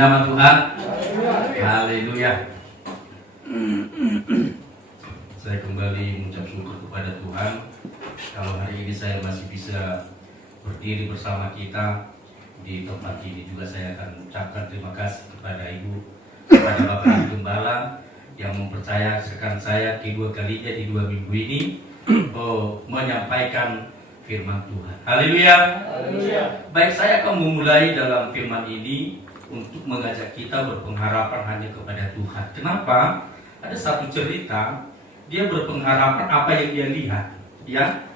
nama Tuhan. Haleluya. Saya kembali mengucap syukur kepada Tuhan kalau hari ini saya masih bisa berdiri bersama kita di tempat ini. Juga saya akan mengucapkan terima kasih kepada Ibu, kepada Bapak Gembala yang mempercayakan saya kedua kalinya di 2 minggu ini menyampaikan firman Tuhan. Haleluya. Baik, saya akan memulai dalam firman ini untuk mengajak kita berpengharapan hanya kepada Tuhan. Kenapa? Ada satu cerita, dia berpengharapan apa yang dia lihat, ya.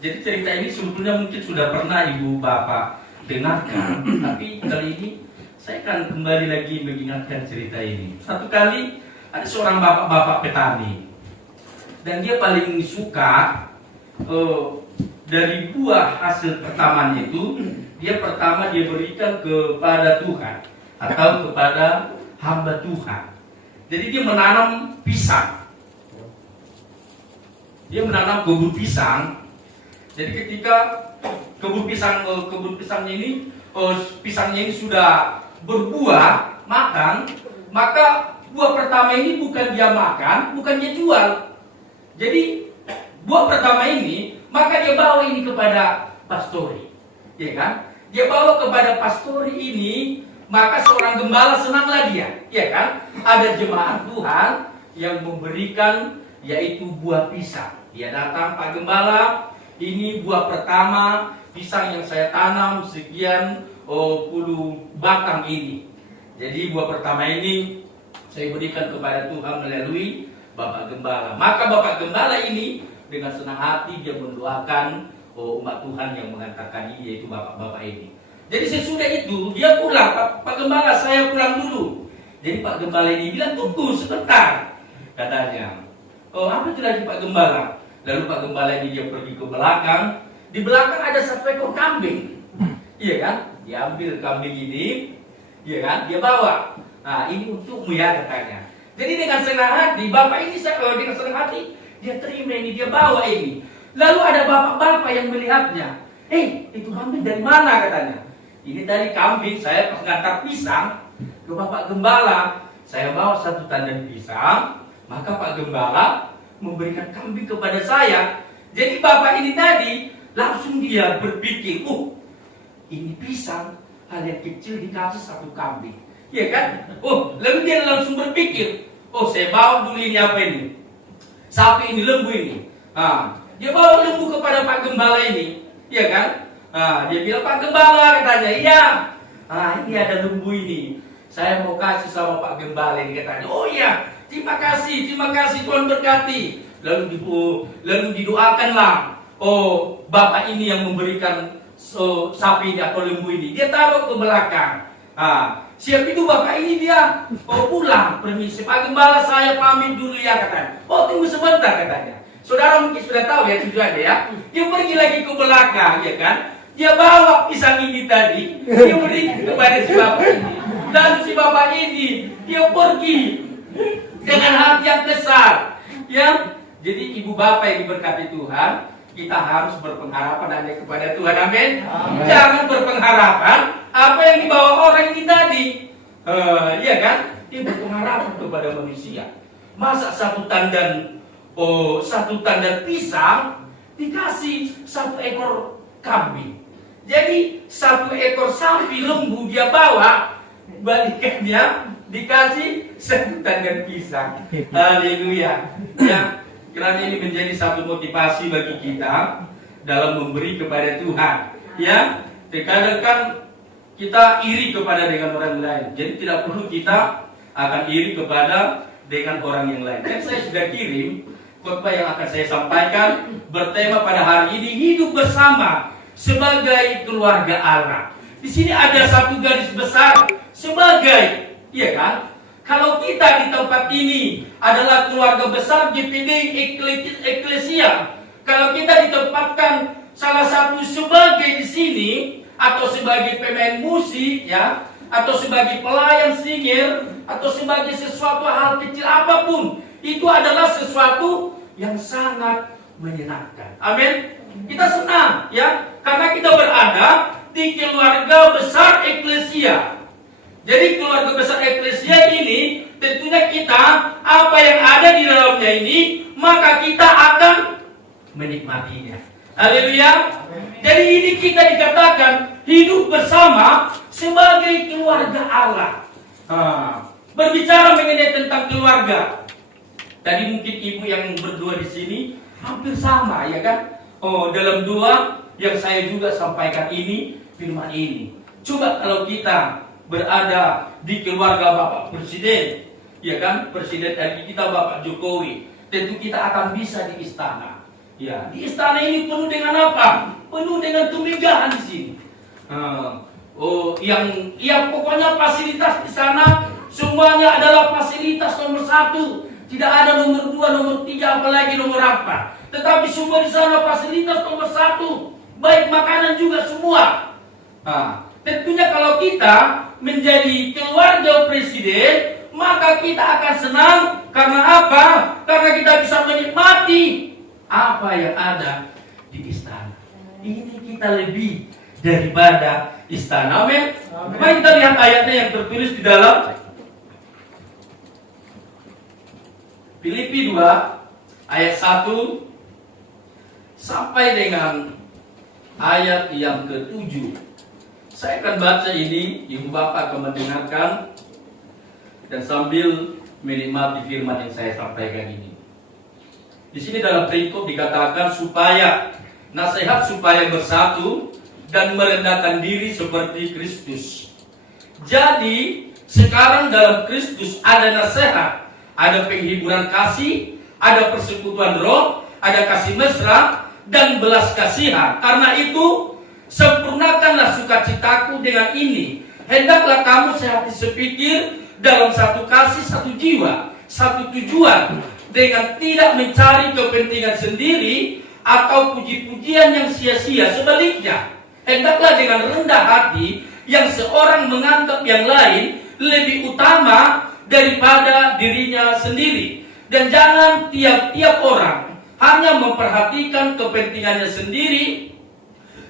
Jadi cerita ini sebetulnya mungkin sudah pernah Ibu Bapak dengarkan, tapi kali ini saya akan kembali lagi mengingatkan cerita ini. Satu kali ada seorang bapak-bapak petani, dan dia paling suka dari buah hasil pertamanya itu, dia berikan kepada Tuhan atau kepada hamba Tuhan. Jadi dia menanam pisang. Dia menanam kebun pisang. Jadi ketika kebun pisangnya ini sudah berbuah, maka buah pertama ini bukan dia makan, bukan dia jual. Jadi buah pertama ini, maka dia bawa ini kepada pastori, ya kan? Dia bawa kepada pastori ini, maka seorang gembala senanglah dia, ya kan? Ada jemaat Tuhan yang memberikan yaitu buah pisang. Dia datang, Pak Gembala, ini buah pertama pisang yang saya tanam sekian puluh batang ini. Jadi buah pertama ini saya berikan kepada Tuhan melalui Bapak Gembala. Maka Bapak Gembala ini dengan senang hati dia mendoakan umat Tuhan yang mengatakan ini, yaitu bapak-bapak ini. Jadi sesudah itu dia pulang, Pak Gembala saya pulang dulu. Jadi Pak Gembala ini bilang tunggu sebentar, katanya. Apa itu lagi Pak Gembala? Lalu Pak Gembala ini dia pergi ke belakang. Di belakang ada satu ekor kambing, iya kan? Dia ambil kambing ini, iya kan? Dia bawa. Nah ini untukmu ya, katanya. Jadi dengan senang hati bapak ini dengan senang hati dia terima ini, dia bawa ini. Lalu ada bapak-bapak yang melihatnya. Itu kambing dari mana, katanya? Ini dari kambing, saya pas ngantar pisang ke Bapak Gembala. Saya bawa satu tandan pisang, maka Pak Gembala memberikan kambing kepada saya. Jadi bapak ini tadi langsung dia berpikir, ini pisang hal yang kecil dikasih satu kambing, ya kan? Lalu dia langsung berpikir, saya bawa dulu ini apa ini? Sapi ini, lembu ini. Dia bawa lembu kepada Pak Gembala ini, ya kan? Dia bilang, Pak Gembala, katanya, iya. Ini ada lembu ini. Saya mau kasih sama Pak Gembala ini, katanya. Oh iya, terima kasih, Tuhan berkati. Lalu didoakanlah. Bapak ini yang memberikan sapi ini atau lembu ini. Dia taruh ke belakang. Siap itu bapak ini dia pulang, permisi Pak Gembala saya pamit dulu ya, katanya. Tunggu sebentar, katanya. Saudara mungkin sudah tahu ya tujuannya ya. Dia pergi lagi ke belakang, ya kan? Dia bawa pisang ini tadi, dia berikan kepada si bapak ini. Dan si bapak ini dia pergi dengan hati yang besar, ya. Jadi ibu bapak yang diberkati Tuhan, kita harus berpengharapan hanya kepada Tuhan, amin. Jangan berpengharapan apa yang dibawa orang ini tadi, iya kan? Dia berpengharapan kepada manusia. Masa satu tandan pisang dikasih satu ekor kambing. Jadi satu ekor sapi lembu dia bawa, balikannya dikasih satu tandan pisang. Haleluya. Ya. Kiranya ini menjadi satu motivasi bagi kita dalam memberi kepada Tuhan. Ya, terkadang kan kita iri kepada dengan orang lain. Jadi tidak perlu kita akan iri kepada dengan orang yang lain. Dan saya sudah kirim khotbah yang akan saya sampaikan bertema pada hari ini, hidup bersama sebagai keluarga Allah. Di sini ada satu garis besar sebagai, iya kan? Kalau kita di tempat ini adalah keluarga besar GPD Eklesia, kalau kita ditempatkan salah satu sebagai di sini atau sebagai pemain musik, ya, atau sebagai pelayan singir, atau sebagai sesuatu hal kecil apapun, itu adalah sesuatu yang sangat menyenangkan. Amin. Kita senang, ya, karena kita berada di keluarga besar Eklesia. Jadi keluarga besar eklesia ini tentunya kita apa yang ada di dalamnya ini maka kita akan menikmatinya. Haleluya. Jadi ini kita dikatakan hidup bersama sebagai keluarga Allah. Berbicara mengenai tentang keluarga. Tadi mungkin ibu yang berdua di sini hampir sama ya kan? Oh, dalam dua yang saya juga sampaikan ini firman ini. Coba kalau kita berada di keluarga Bapak Presiden, ya kan? Presiden dari kita Bapak Jokowi, tentu kita akan bisa di istana. Ya, di istana ini penuh dengan apa? Penuh dengan kemegahan di sini. Yang pokoknya fasilitas di sana semuanya adalah fasilitas nomor 1. Tidak ada nomor 2, nomor 3, apalagi nomor apa. Tetapi semua di sana fasilitas nomor 1. Baik makanan juga semua. Tentunya kalau kita menjadi keluarga presiden, maka kita akan senang. Karena apa? Karena kita bisa menikmati apa yang ada di istana. Ini kita lebih daripada istana. Amin. Mari kita lihat ayatnya yang tertulis di dalam Filipi 2 ayat 1 sampai dengan ayat yang ke-7. Saya akan baca ini, Ibu Bapak akan mendengarkan dan sambil menikmati firman yang saya sampaikan ini. Di sini dalam perikop dikatakan supaya nasihat supaya bersatu dan merendahkan diri seperti Kristus. Jadi sekarang dalam Kristus ada nasihat, ada penghiburan kasih, ada persekutuan roh, ada kasih mesra dan belas kasihan. Karena itu sempurnakanlah sukacitaku dengan ini. Hendaklah kamu sehati sepikir dalam satu kasih, satu jiwa, satu tujuan, dengan tidak mencari kepentingan sendiri atau puji-pujian yang sia-sia. Sebaliknya, hendaklah dengan rendah hati yang seorang menganggap yang lain lebih utama daripada dirinya sendiri. Dan jangan tiap-tiap orang hanya memperhatikan kepentingannya sendiri,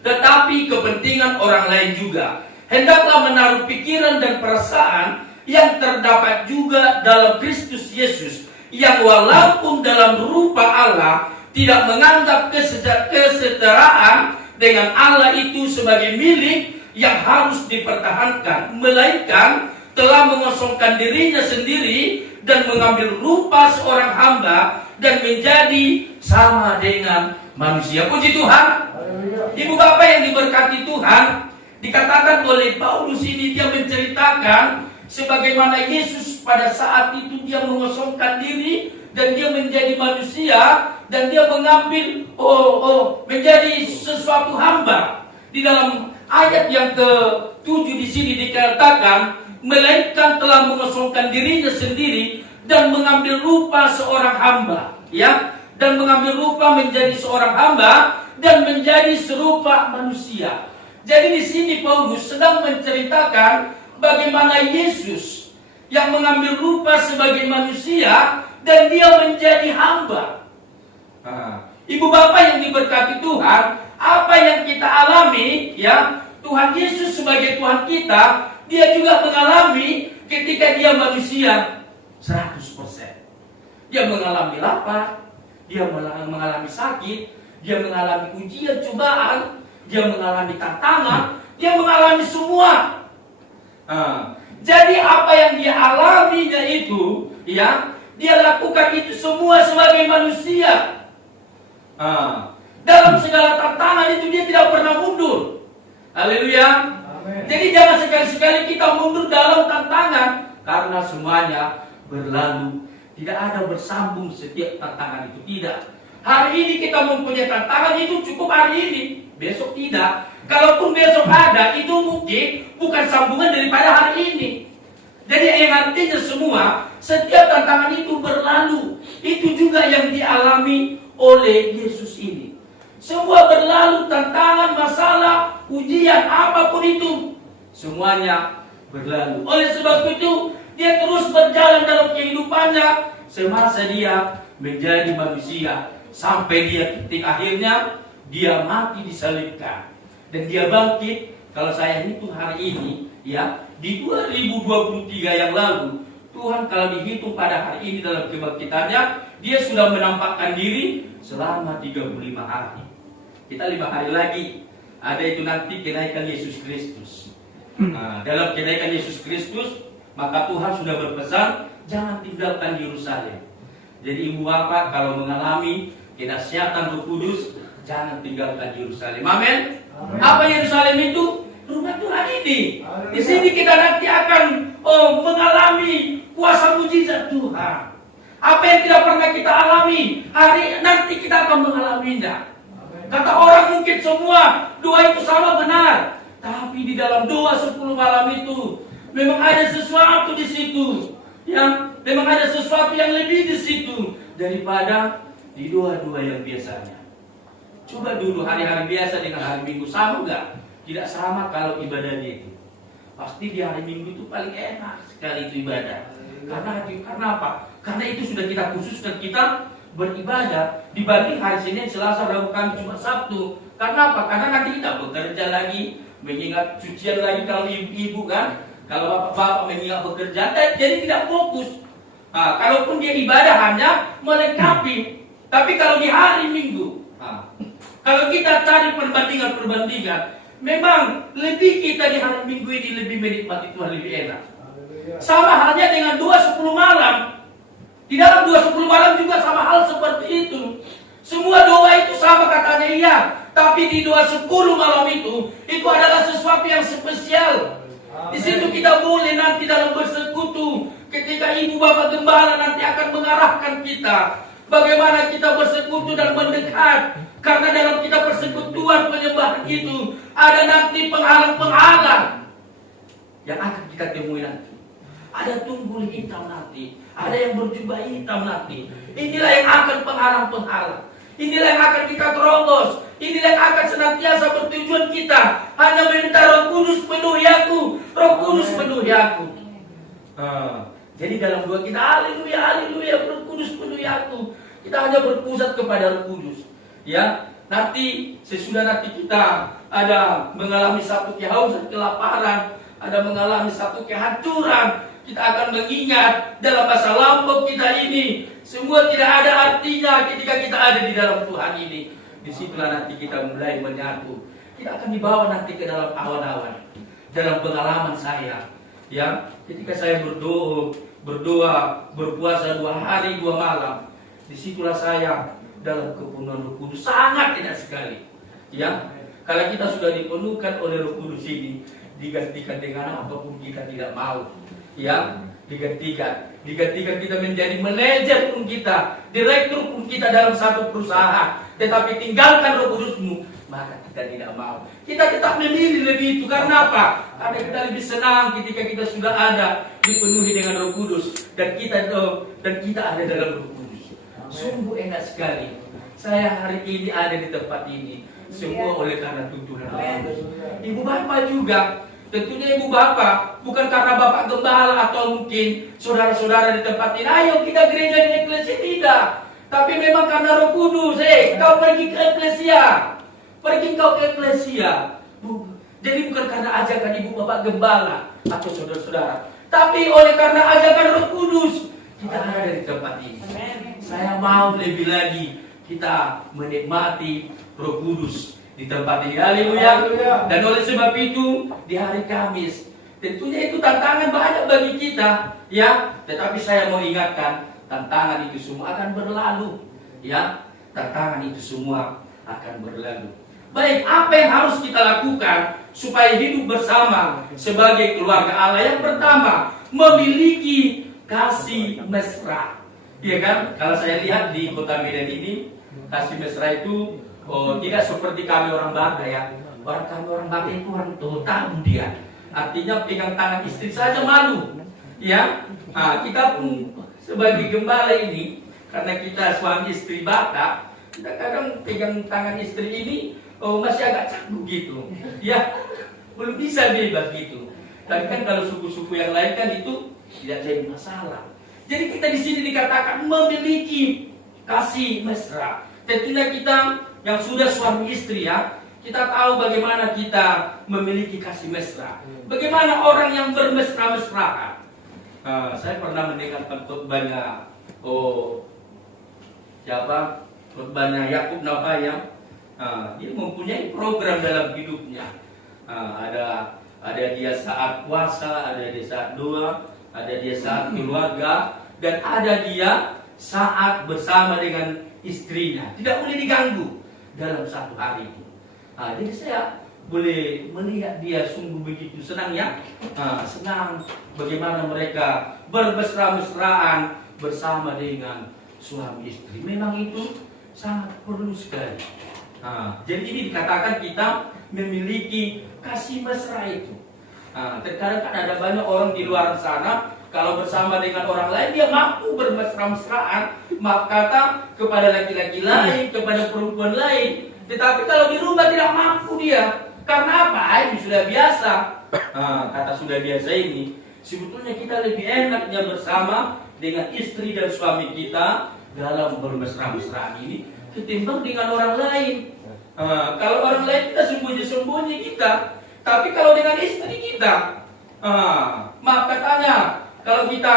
tetapi kepentingan orang lain juga. Hendaklah menaruh pikiran dan perasaan yang terdapat juga dalam Kristus Yesus, yang walaupun dalam rupa Allah tidak menganggap kesetaraan dengan Allah itu sebagai milik yang harus dipertahankan, melainkan telah mengosongkan dirinya sendiri dan mengambil rupa seorang hamba dan menjadi sama dengan manusia. Puji Tuhan. Ibu Bapak yang diberkati Tuhan, dikatakan oleh Paulus ini, dia menceritakan sebagaimana Yesus pada saat itu dia mengosongkan diri dan dia menjadi manusia dan dia mengambil menjadi sesuatu hamba. Di dalam ayat yang ke-7 di sini dikatakan melainkan telah mengosongkan dirinya sendiri dan mengambil rupa seorang hamba, ya, dan mengambil rupa menjadi seorang hamba dan menjadi serupa manusia. Jadi di sini Paulus sedang menceritakan bagaimana Yesus yang mengambil rupa sebagai manusia dan dia menjadi hamba. Ibu Bapak yang diberkati Tuhan, apa yang kita alami, ya, Tuhan Yesus sebagai Tuhan kita, dia juga mengalami ketika dia manusia 100%. Dia mengalami lapar, dia mengalami sakit, dia mengalami ujian, cobaan, dia mengalami tantangan, dia mengalami semua. Jadi apa yang dia alaminya itu, ya, dia lakukan itu semua sebagai manusia. Dalam segala tantangan itu dia tidak pernah mundur. Haleluya. Jadi jangan sekali-sekali kita mundur dalam tantangan, karena semuanya berlalu. Tidak ada bersambung setiap tantangan itu, tidak. Hari ini kita mempunyai tantangan itu cukup hari ini, besok tidak. Kalaupun besok ada, itu mungkin bukan sambungan daripada hari ini. Jadi yang artinya semua, setiap tantangan itu berlalu. Itu juga yang dialami oleh Yesus ini. Semua berlalu, tantangan, masalah, ujian, apapun itu, semuanya berlalu. Oleh sebab itu, dia terus berjalan dalam kehidupannya semasa dia menjadi manusia, sampai dia titik akhirnya dia mati disalibkan dan dia bangkit. Kalau saya hitung hari ini, ya, di 2023 yang lalu, Tuhan kalau dihitung pada hari ini dalam kebangkitannya, dia sudah menampakkan diri selama 35 hari. Kita 5 hari lagi, ada itu nanti kenaikan Yesus Kristus. Nah, dalam kenaikan Yesus Kristus, maka Tuhan sudah berpesan, jangan tinggalkan Yerusalem. Jadi ibu bapak kalau mengalami kedahsyatan Roh Kudus, jangan tinggalkan Yerusalem. Amin. Apa Yerusalem itu? Rumah Tuhan ini. Di sini kita nanti akan mengalami kuasa mujizat Tuhan. Apa yang tidak pernah kita alami, hari nanti kita akan mengalaminya. Kata orang mungkin semua doa itu sama benar, tapi di dalam doa 10 malam itu memang ada sesuatu di situ. Ya, memang ada sesuatu yang lebih di situ daripada di doa-doa yang biasanya. Coba dulu hari-hari biasa dengan hari Minggu sama enggak? Tidak sama kalau ibadahnya itu. Pasti di hari Minggu itu paling enak sekali itu ibadah. Karena apa? Karena itu sudah kita khususkan kita beribadah dibanding hari Senin, Selasa, Rabu, Kamis, Jumat, Sabtu. Karena apa? Karena nanti kita bekerja lagi, mengingat cucian lagi kalau ibu-ibu kan. Kalau bapak-bapak mengingat bekerja, jadi tidak fokus. Nah, kalaupun dia ibadah hanya melengkapi. Tapi kalau di hari Minggu, kalau kita cari perbandingan, memang lebih kita di hari Minggu ini lebih menikmati Tuhan, lebih enak. Sama halnya dengan doa 10 malam. Di dalam doa 10 malam juga sama hal seperti itu. Semua doa itu sama katanya iya. Tapi di doa 10 malam itu adalah sesuatu yang spesial. Di situ kita boleh nanti dalam bersekutu. Ketika ibu bapak gembala nanti akan mengarahkan kita. Bagaimana kita bersekutu dan mendekat. Karena dalam kita persekutuan penyembahan itu ada nanti penghalang-penghalang yang akan kita temui nanti. Ada tunggul hitam nanti, ada yang berjubah hitam nanti. Inilah yang akan penghalang-penghalang. Inilah yang akan kita terobos. Inilah yang akan senantiasa bertujuan kita hanya meminta Roh Kudus penuhi aku, Roh Kudus penuhi aku. Jadi dalam doa kita, haleluya, haleluya, Roh Kudus penuhi aku. Kita hanya berpusat kepada Roh Kudus. Ya, nanti sesudah nanti kita ada mengalami satu kehausan, kelaparan, ada mengalami satu kehancuran, kita akan mengingat dalam masa lampau kita ini semua tidak ada artinya ketika kita ada di dalam Tuhan ini. Disitulah nanti kita mulai menyatu. Kita akan dibawa nanti ke dalam awan-awan. Dalam pengalaman saya, ya, ketika saya berdoa, berpuasa 2 hari 2 malam, disitulah saya dalam kepenuhan Roh Kudus sangat enak sekali. Ya, kalau kita sudah dipenuhkan oleh Roh Kudus ini, digantikan dengan apapun kita tidak mau. Ya, digantikan kita menjadi manajer pun kita, direktur pun kita dalam satu perusahaan, tetapi tinggalkan Roh Kudusmu, maka kita tidak mau. Kita tetap memilih lebih itu. Karena apa? Karena kita lebih senang ketika kita sudah ada dipenuhi dengan Roh Kudus dan kita ada dalam Roh Kudus. Sungguh enak sekali. Saya hari ini ada di tempat ini semua oleh karena tuntunan Roh Kudus. Ibu bapak juga. Tentunya ibu bapak, bukan karena bapak gembala atau mungkin saudara-saudara di tempat ini, ayo kita gereja di eklesia, tidak. Tapi memang karena Roh Kudus, kau pergi ke eklesia. Pergi kau ke eklesia. Jadi bukan karena ajakan ibu bapak gembala atau saudara-saudara. Tapi oleh karena ajakan Roh Kudus, kita ada di tempat ini. Saya mau lebih lagi kita menikmati Roh Kudus di tempat ini. Haleluya. Dan oleh sebab itu di hari Kamis tentunya itu tantangan banyak bagi kita, ya. Tetapi saya mau ingatkan, tantangan itu semua akan berlalu, ya. Tantangan itu semua akan berlalu. Baik, apa yang harus kita lakukan supaya hidup bersama sebagai keluarga Allah? Yang pertama, memiliki kasih mesra. Iya kan? Kalau saya lihat di Kota Medan ini, kasih mesra itu tidak seperti kami orang Bangka, ya. Kami orang Bangka itu orang tahu dia. Artinya pegang tangan istri saja malu, ya. Kita pun sebagai gembala ini, karena kita suami istri Batak, kita kadang pegang tangan istri ini masih agak canggung gitu, ya. Belum bisa bebas gitu. Tapi kan kalau suku-suku yang lain kan itu tidak jadi masalah. Jadi kita di sini dikatakan memiliki kasih mesra. Tentunya kita yang sudah suami istri, ya, kita tahu bagaimana kita memiliki kasih mesra. Bagaimana orang yang bermesra-mesraan. Saya pernah mendengarkan khotbahnya khotbahnya Yakub Nabayang. Dia mempunyai program dalam hidupnya. Ada dia saat puasa, ada dia saat doa, ada dia saat keluarga, dan ada dia saat bersama dengan istrinya. Tidak boleh diganggu dalam satu hari itu. Jadi saya boleh melihat dia sungguh begitu senang ya. Senang bagaimana mereka bermesra-mesraan bersama dengan suami istri. Memang itu sangat perlu sekali. Jadi ini dikatakan kita memiliki kasih mesra itu. Terkadang kan ada banyak orang di luar sana, kalau bersama dengan orang lain dia mampu bermesra-mesraan, maaf kata, kepada laki-laki lain, kepada perempuan lain. Tetapi kalau di rumah tidak mampu dia. Karena apa? Ini sudah biasa. Kata sudah biasa ini, sebetulnya kita lebih enaknya bersama dengan istri dan suami kita dalam bermesra-mesraan ini ketimbang dengan orang lain. Kalau orang lain kita sembunyi-sembunyi kita, tapi kalau dengan istri kita, maaf katanya, kalau kita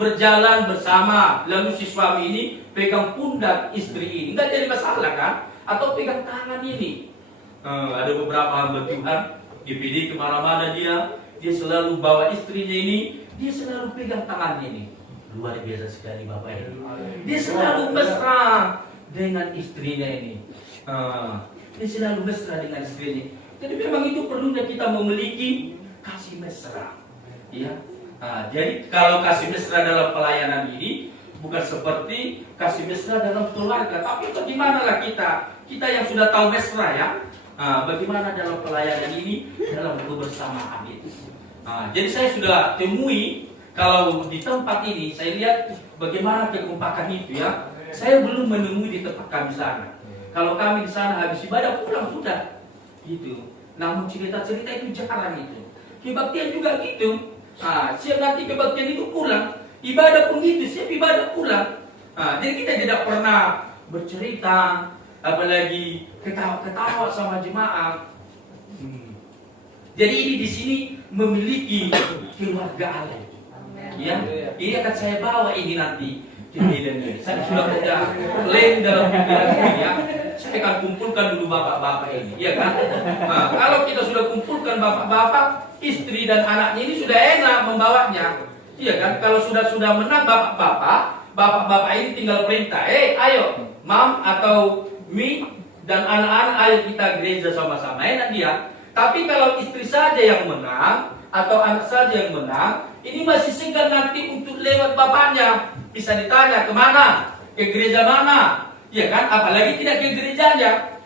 berjalan bersama, lalu si suami ini pegang pundak istri ini, nggak jadi masalah kan? Atau pegang tangan ini. Ada beberapa hamba Tuhan, DPD kemana-mana dia selalu bawa istrinya ini, dia selalu pegang tangannya ini. Luar biasa sekali Bapak ini. Dia selalu mesra dengan istrinya ini. Dia selalu mesra dengan istrinya. Jadi memang itu perlunya kita memiliki kasih mesra. Ya. Jadi kalau kasih mesra dalam pelayanan ini bukan seperti kasih mesra dalam keluarga, tapi bagaimanalah kita yang sudah tahu mesra ya, bagaimana dalam pelayanan ini dalam kebersamaan itu. Jadi saya sudah temui kalau di tempat ini saya lihat bagaimana kekompakan itu ya. Saya belum menemui di tempat kami sana. Kalau kami di sana habis ibadah pulang sudah gitu. Namun cerita-cerita itu jarang itu. Kebaktian juga gitu. Siap nanti kebaktian itu pulang. Ibadah pun gitu, siap ibadah pulang. Jadi kita tidak pernah bercerita, apalagi ketawa-ketawa sama jemaat. Jadi ini di sini memiliki keluarga Allah. Ya, ini akan saya bawa ini nanti. Saya sudah punya plan dalam pikiran ini ya. Saya akan kumpulkan dulu bapak-bapak ini, ya kan? Kalau kita sudah kumpulkan bapak-bapak, istri dan anaknya ini sudah enak membawanya, iya kan? Kalau sudah menang bapak-bapak ini tinggal perintah, ayo, mam atau mi dan anak-anak ayo kita gereja sama-sama, enak dia. Tapi kalau istri saja yang menang atau anak saja yang menang, ini masih segan nanti untuk lewat bapaknya. Bisa ditanya kemana? Ke gereja mana? Ya kan? Apalagi tidak ke gerejanya.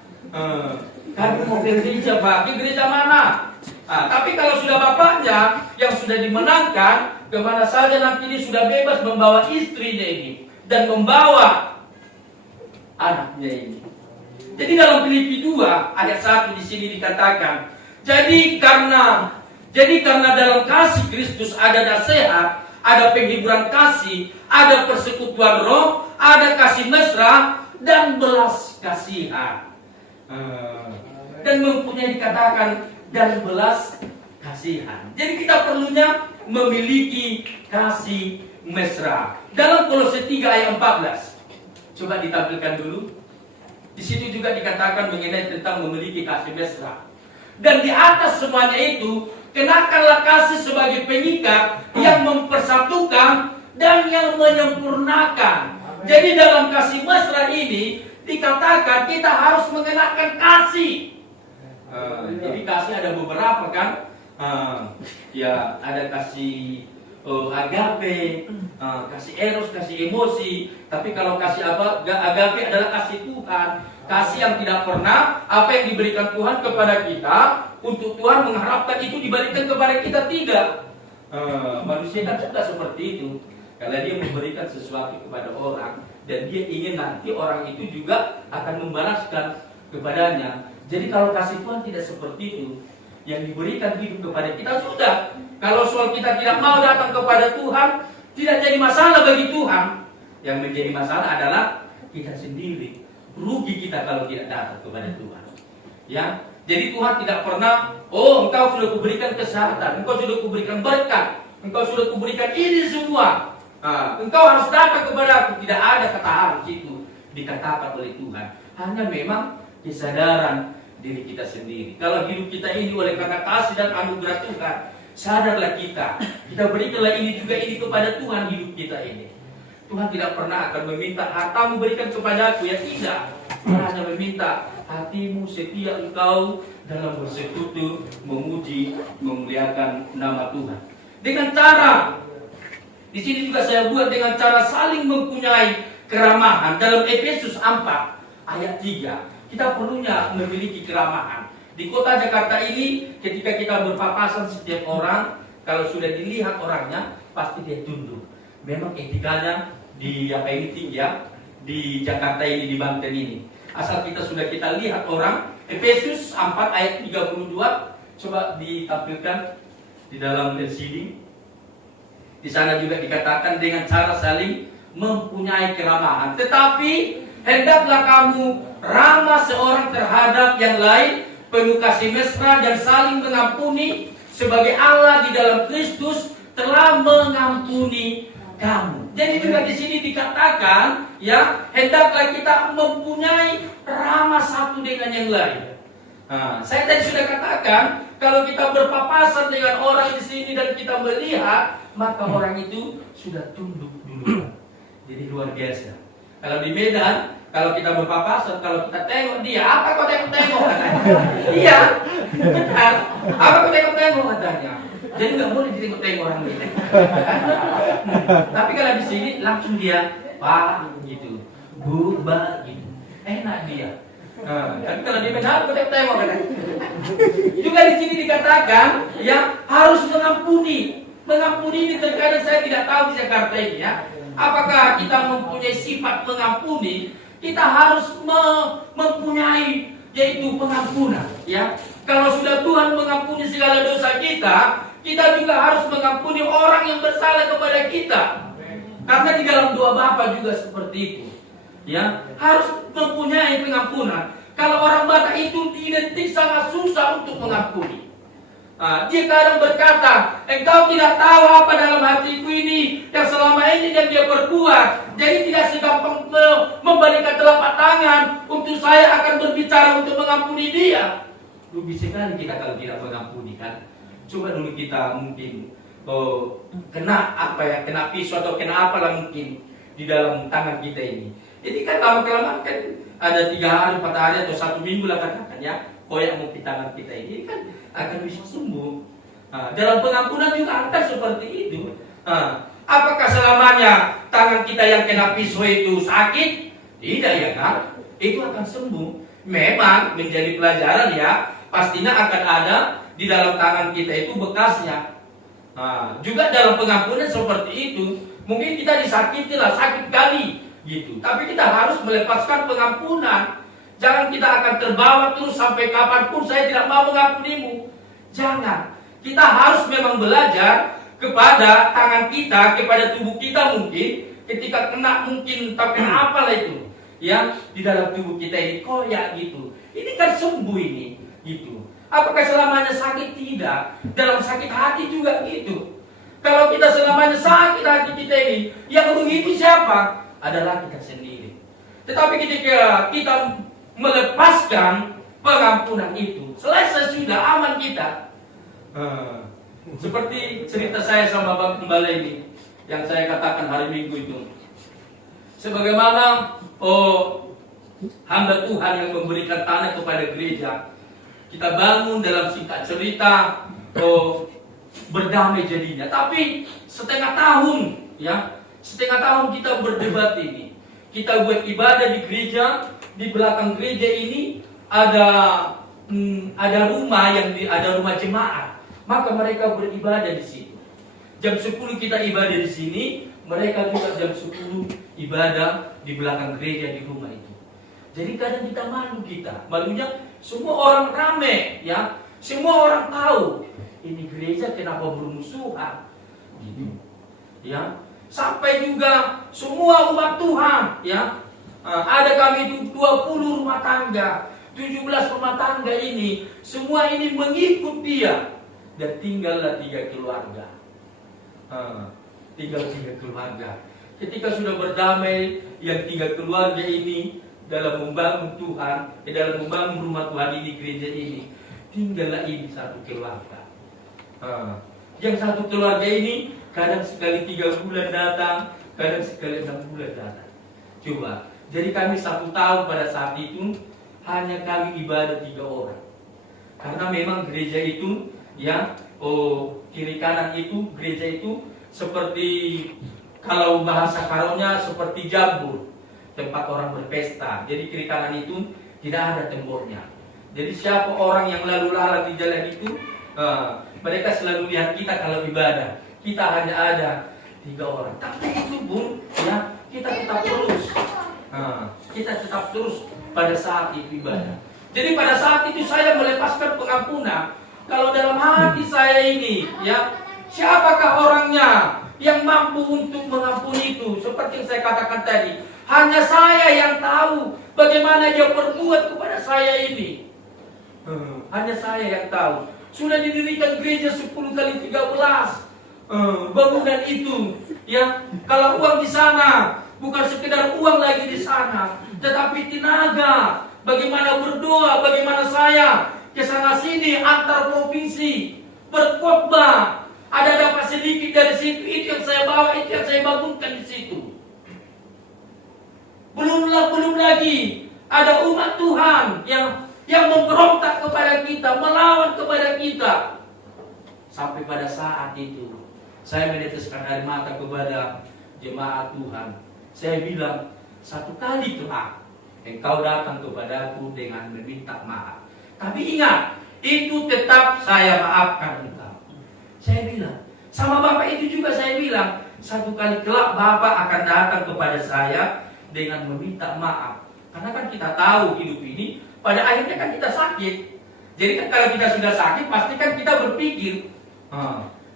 Kami mau ke gereja Pak, ke gereja mana? Tapi kalau sudah bapaknya yang sudah dimenangkan, kemana saja nanti dia sudah bebas membawa istrinya ini dan membawa anaknya ini. Jadi dalam Filipi 2 ayat 1 di sini dikatakan, jadi karena dalam kasih Kristus ada nasihat, ada penghiburan kasih, ada persekutuan roh, ada kasih mesra dan belas kasihan. Dan mempunyai dikatakan dan belas kasihan. Jadi kita perlunya memiliki kasih mesra. Dalam Kolose 3 ayat 14. Coba ditampilkan dulu. Di situ juga dikatakan mengenai tentang memiliki kasih mesra. Dan di atas semuanya itu, kenakanlah kasih sebagai pengikat yang mempersatukan dan yang menyempurnakan. Jadi dalam kasih mesra ini dikatakan kita harus mengenakan kasih. Jadi kasih ada beberapa kan. Ya ada kasih agape, kasih eros, kasih emosi. Tapi kalau kasih agape adalah kasih Tuhan, kasih yang tidak pernah apa yang diberikan Tuhan kepada kita untuk Tuhan mengharapkan itu diberikan kepada kita, tidak. Manusia kan sudah seperti itu. Kalau dia memberikan sesuatu kepada orang dan dia ingin nanti orang itu juga akan membalaskan kepadanya. Jadi kalau kasih Tuhan tidak seperti itu, yang diberikan hidup kepada kita sudah. Kalau soal kita tidak mau datang kepada Tuhan, tidak jadi masalah bagi Tuhan. Yang menjadi masalah adalah kita sendiri. Rugi kita kalau tidak datang kepada Tuhan. Ya, Jadi Tuhan tidak pernah, oh engkau sudah kuberikan kesehatan, engkau sudah kuberikan berkat, engkau sudah kuberikan ini semua. Engkau harus datang kepada aku. Tidak ada kata harus itu dikatakan oleh Tuhan. Hanya memang kesadaran diri kita sendiri. Kalau hidup kita ini oleh karena kasih dan anugerah Tuhan, sadarlah kita. Kita berikanlah ini juga ini kepada Tuhan hidup kita ini. Tuhan tidak pernah akan meminta hartamu berikan kepada aku, ya tidak. Tuhan hanya meminta hatimu setia engkau dalam bersekutu, memuji, memuliakan nama Tuhan. Dengan cara, di sini juga saya buat dengan cara saling mempunyai keramahan. Dalam Efesus 4 ayat 3, kita perlunya memiliki keramahan. Di kota Jakarta ini, ketika kita berpapasan setiap orang, kalau sudah dilihat orangnya, pasti dia tunduk. Memang etikanya di apa ini tinggi ya, di Jakarta ini, di Banten ini. Asal kita lihat orang, Efesus 4 ayat 32, coba ditampilkan di dalam LCD. Di sana juga dikatakan dengan cara saling mempunyai keramahan. Tetapi hendaklah kamu ramah seorang terhadap yang lain, penuh kasih mesra dan saling mengampuni, sebagai Allah di dalam Kristus telah mengampuni kamu. Jadi juga di sini dikatakan, ya, hendaklah kita mempunyai ramah satu dengan yang lain. Saya tadi sudah katakan, kalau kita berpapasan dengan orang di sini dan kita melihat, maka orang itu sudah tunduk dulu. Jadi luar biasa. Kalau di Medan, kalau kita berpapasan, kalau kita tengok dia, apa kau tengok-tengok katanya? Iya, benar. Apa kau tengok-tengok katanya? Jadi nggak boleh ditengok-tengok orang ini. Tapi kalau di sini langsung dia Pak gitu, Bu, Mbak gitu, enak dia. Tapi kalau dia benar, kau tengok katanya. Juga di sini dikatakan, ya harus mengampuni. Mengampuni ini terkadang saya tidak tahu di Jakarta ini ya. Apakah kita mempunyai sifat mengampuni? Kita harus mempunyai yaitu pengampunan. Ya, kalau sudah Tuhan mengampuni segala dosa kita, kita juga harus mengampuni orang yang bersalah kepada kita. Karena di dalam doa Bapa juga seperti itu. Ya, harus mempunyai pengampunan. Kalau orang Batak itu identik sangat susah untuk mengampuni. Dia kadang berkata, engkau tidak tahu apa dalam hatiku ini yang selama ini yang dia perbuat. Jadi tidak segampang membalikan telapak tangan untuk saya akan berbicara untuk mengampuni dia. Lebih sekali kita kalau tidak mengampuni kan. Coba dulu kita mungkin kena apa ya, kena pisau atau kena apalah mungkin di dalam tangan kita ini. Jadi kan lama-kelamaan kan ada 3 hari, 4 hari atau 1 minggu lah katakan ya, koyak mau di tangan kita ini kan akan bisa sembuh. Dalam pengampunan juga akan seperti itu. Apakah selamanya tangan kita yang kena pisau itu sakit? Tidak ya kan? Itu akan sembuh. Memang menjadi pelajaran ya, pastinya akan ada di dalam tangan kita itu bekasnya. Juga dalam pengampunan seperti itu. Mungkin kita disakiti lah, sakit kali gitu. Tapi kita harus melepaskan pengampunan. Jangan kita akan terbawa terus sampai kapanpun saya tidak mau mengampunimu. Jangan. Kita harus memang belajar kepada tangan kita, kepada tubuh kita mungkin. Ketika kena mungkin, tapi apalah itu. Ya, di dalam tubuh kita ini koyak gitu. Ini kan sembuh ini. Gitu. Apakah selamanya sakit? Tidak. Dalam sakit hati juga gitu. Kalau kita selamanya sakit hati kita ini, yang rugi itu siapa? Adalah kita sendiri. Tetapi ketika kita melepaskan pengampunan itu, selesai sudah, aman kita. Seperti cerita saya sama Bang Gembala ini yang saya katakan hari Minggu itu. Sebagaimana hamba Tuhan yang memberikan tanah kepada gereja, kita bangun dalam singkat cerita berdamai jadinya. Tapi setengah tahun kita berdebat ini. Kita buat ibadah di gereja. Di belakang gereja ini ada rumah ada rumah jemaat. Maka mereka beribadah di situ. Jam 10 kita ibadah di sini, mereka juga jam 10 ibadah di belakang gereja di rumah itu. Jadi kadang kita malunya semua orang rame ya, semua orang tahu ini gereja kenapa bermusuhan gitu. Ya, sampai juga semua umat Tuhan ya. Ada kami itu 20 rumah tangga. 17 rumah tangga ini, semua ini mengikut dia. Dan tinggallah 3 keluarga. Tinggal 3 keluarga. Ketika sudah berdamai, yang 3 keluarga ini dalam membangun Tuhan, dalam membangun rumah Tuhan ini, gereja ini, tinggallah ini 1 keluarga. Yang 1 keluarga ini kadang sekali 3 bulan datang, kadang sekali 6 bulan datang. Coba, jadi kami 1 tahun pada saat itu hanya kami ibadah 3 orang. Karena memang gereja itu, ya, kiri kanan itu, gereja itu seperti, kalau bahasa karonya seperti jambul, tempat orang berpesta. Jadi kiri kanan itu tidak ada temboknya. Jadi siapa orang yang lalu lalang di jalan itu, mereka selalu lihat kita kalau ibadah. Kita hanya ada 3 orang. Tapi itu pun, ya, kita tetap terus. Kita tetap terus pada saat itu ibadah. Jadi pada saat itu saya melepaskan pengampunan. Kalau dalam hati saya ini, ya, siapakah orangnya yang mampu untuk mengampuni itu? Seperti yang saya katakan tadi, hanya saya yang tahu bagaimana dia berbuat kepada saya ini. Hanya saya yang tahu. Sudah didirikan gereja 10 kali 13 bangunan itu, ya. Kalau uang di sana bukan sekedar uang lagi di sana, tetapi tenaga. Bagaimana berdoa, bagaimana saya ke sana sini antar provinsi berkhotbah. Ada dapat sedikit dari situ, itu yang saya bawa, itu yang saya bangunkan di situ. Belum lagi ada umat Tuhan yang memberontak kepada kita, melawan kepada kita. Sampai pada saat itu saya meneteskan air mata kepada jemaat Tuhan. Saya bilang, 1 kali kelak engkau datang kepadaku dengan meminta maaf. Tapi ingat, itu tetap saya maafkan engkau. Saya bilang, sama Bapak itu juga saya bilang, 1 kali kelak Bapak akan datang kepada saya dengan meminta maaf. Karena kan kita tahu hidup ini, pada akhirnya kan kita sakit. Jadi kan kalau kita sudah sakit, pasti kan kita berpikir,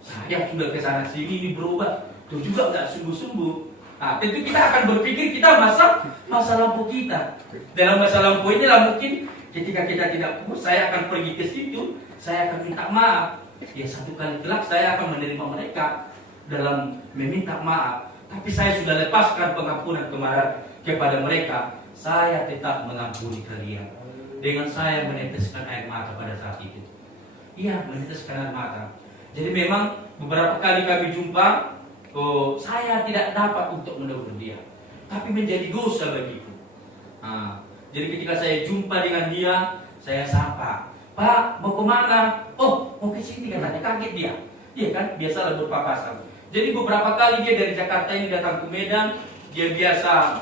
saya sudah ke sana sini ini berobat, itu juga nggak sembuh-sembuh. Tentu kita akan berpikir kita masa lampu kita. Dalam masa lampu inilah mungkin ketika kita tidak puas, saya akan pergi ke situ, saya akan minta maaf. Ya 1 kali kelak saya akan menerima mereka dalam meminta maaf. Tapi saya sudah lepaskan pengampunan kepada mereka. Saya tetap mengampuni kalian. Dengan saya meneteskan air mata pada saat itu. Iya, meneteskan air mata. Jadi memang beberapa kali kami jumpa, saya tidak dapat untuk menegur dia, tapi menjadi dosa bagiku. Jadi ketika saya jumpa dengan dia, saya sapa, Pak, mau kemana? Oh, mau ke sini katanya. Kaget dia. Iya kan, biasalah berpapasan. Jadi beberapa kali dia dari Jakarta ini datang ke Medan. Dia biasa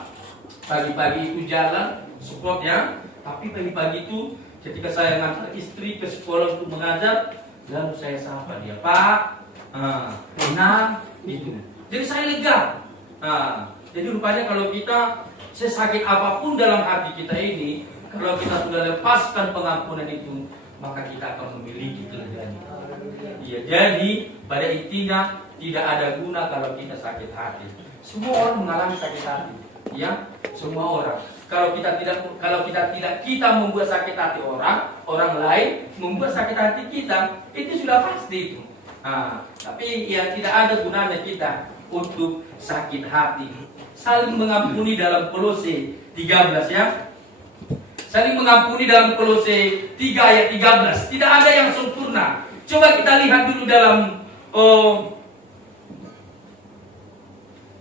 pagi-pagi itu jalan, support ya. Tapi pagi-pagi itu ketika saya ngantar istri ke sekolah untuk mengajar, lalu saya sapa dia, Pak, nah, itu. Jadi saya lega. Jadi rupanya kalau kita sesakit apapun dalam hati kita ini, kalau kita sudah lepaskan pengampunan itu, maka kita akan memiliki kelegaan. Iya, jadi pada intinya tidak ada guna kalau kita sakit hati. Semua orang mengalami sakit hati, ya, semua orang. Kalau kita tidak membuat sakit hati orang lain membuat sakit hati kita, itu sudah pasti itu. Tapi ya tidak ada gunanya kita untuk sakit hati. Saling mengampuni dalam Kolose 13 ya. Saling mengampuni dalam Kolose 3 ayat 13. Tidak ada yang sempurna. Coba kita lihat dulu dalam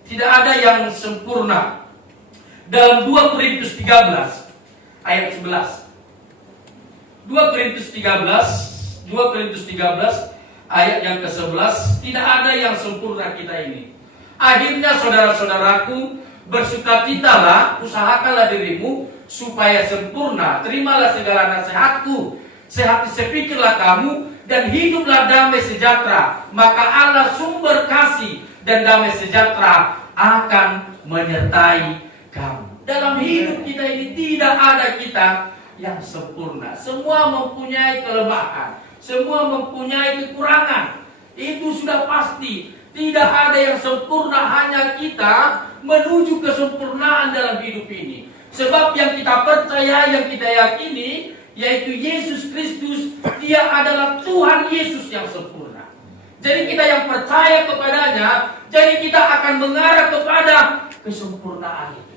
tidak ada yang sempurna. Dalam 2 Korintus 13 ayat 11. 2 Korintus 13 ayat yang ke-11, tidak ada yang sempurna kita ini. Akhirnya saudara-saudaraku, bersukacitalah, usahakanlah dirimu supaya sempurna, terimalah segala nasihatku, sehati sepikirlah kamu, dan hiduplah damai sejahtera, maka Allah sumber kasih dan damai sejahtera akan menyertai kamu. Dalam hidup kita ini tidak ada kita yang sempurna. Semua mempunyai kelemahan, semua mempunyai kekurangan. Itu sudah pasti. Tidak ada yang sempurna, hanya kita menuju kesempurnaan dalam hidup ini. Sebab yang kita percaya percaya yang kita yakini, yaitu Yesus Kristus, Dia adalah Tuhan Yesus yang sempurna. Jadi kita yang percaya kepadanya, jadi kita akan mengarah kepada kesempurnaan itu.